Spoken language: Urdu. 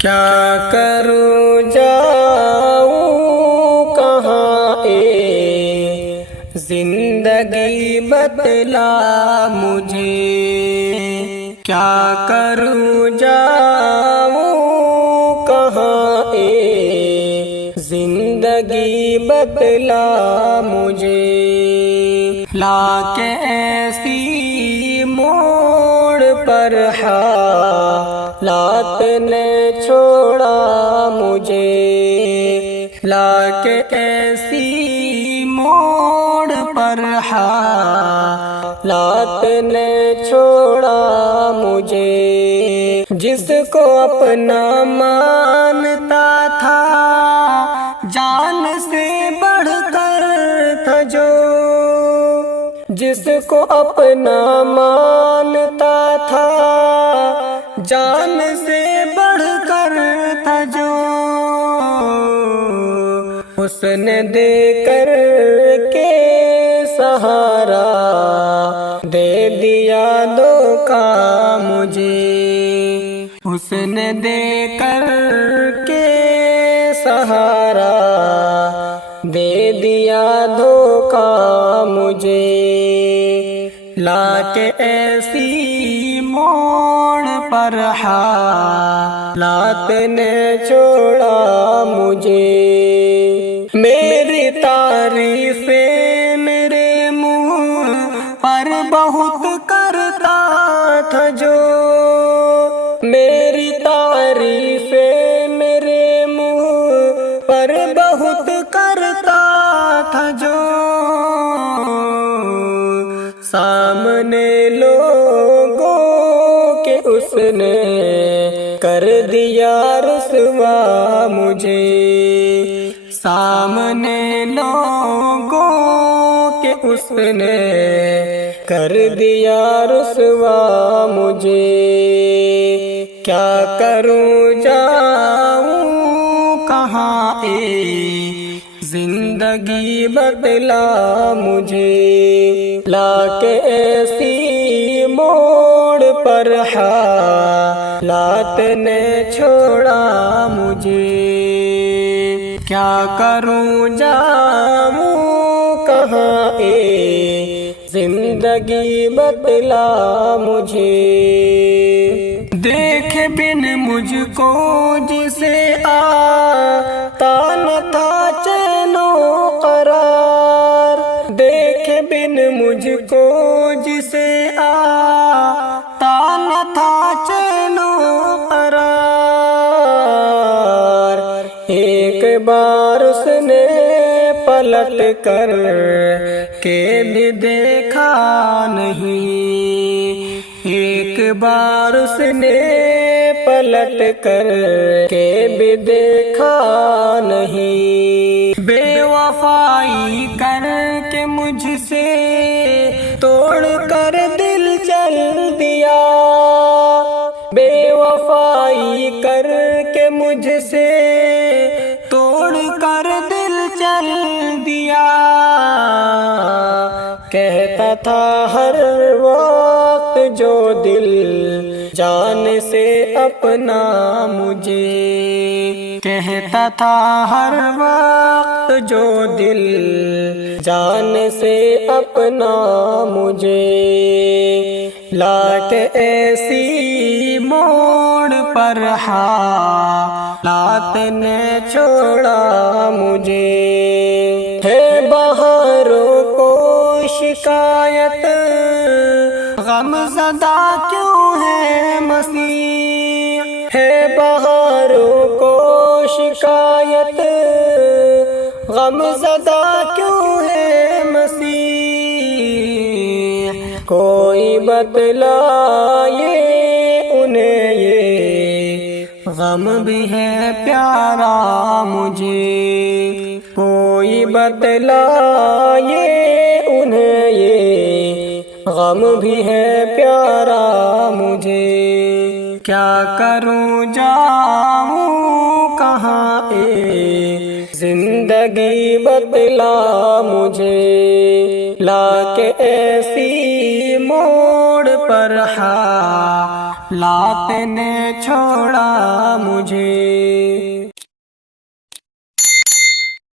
کیا کروں جاؤں کہاں زندگی بتلا مجھے، کیا کروں جاؤں کہاں زندگی بتلا مجھے، لا کے ایسی موڑ پر حالات نے چھوڑا مجھے، لا کے ایسی موڑ پر حالات نے چھوڑا مجھے، جس کو اپنا مانتا تھا جان سے بڑھ کر تھا جو، جس کو اپنا مانتا تھا جان سے بڑھ کر تھا جو، اس نے دے کر کے سہارا دے دیا دھوکا مجھے، اس نے دے کر کے سہارا دے دیا دھوکا مجھے، لا کے ایسی موڑ پر حالات نے چھوڑا مجھے، میری تعریفیں میرے منہ پر بہت کرتا تھا جو، میری تعریفیں میرے منہ پر بہت کرتا تھا جو، سامنے لوگوں کے اس نے کر دیا رسوا مجھے، سامنے لوگوں کے اس نے کر دیا رسوا مجھے، کیا کروں جاؤں کہاں زندگی بتلا مجھے، لا کے ایسی موڑ پر حالات نے چھوڑا مجھے، کیا کروں جاؤں کہاں زندگی بتلا مجھے، دیکھ بن مجھ کو جسے آتا نہ تھا چین و قرار، دیکھ بن مجھ کو جسے آتا نہ تھا چین و قرار، ایک بار اس نے پلٹ کر کے بھی دیکھا نہیں، ایک بار اس نے پلٹ کر کے بھی دیکھا نہیں، بے وفائی کر کے مجھ سے توڑ کر دل چل دیا، بے وفائی کر کے مجھ سے توڑ کر دل چل دیا، کہتا تھا ہر وقت جو دل جان سے اپنا مجھے، کہتا تھا ہر وقت جو دل جان سے اپنا مجھے، لا کے ایسی موڑ پر حالات نے چھوڑا مجھے، ہے بہاروں کو شکایت غم زدہ کیوں ہے مسیح، ہے بہاروں کو شکایت غم زدہ کیوں ہے مسیح، کوئی بتلائے انہیں یہ غم بھی ہے پیارا مجھے، کوئی بتلائے انہیں یہ غم بھی ہے پیارا مجھے، کیا کروں جاؤں کہاں زندگی بتلا مجھے، لا کے ایسی موڑ پر حالات آپ نے چھوڑا مجھے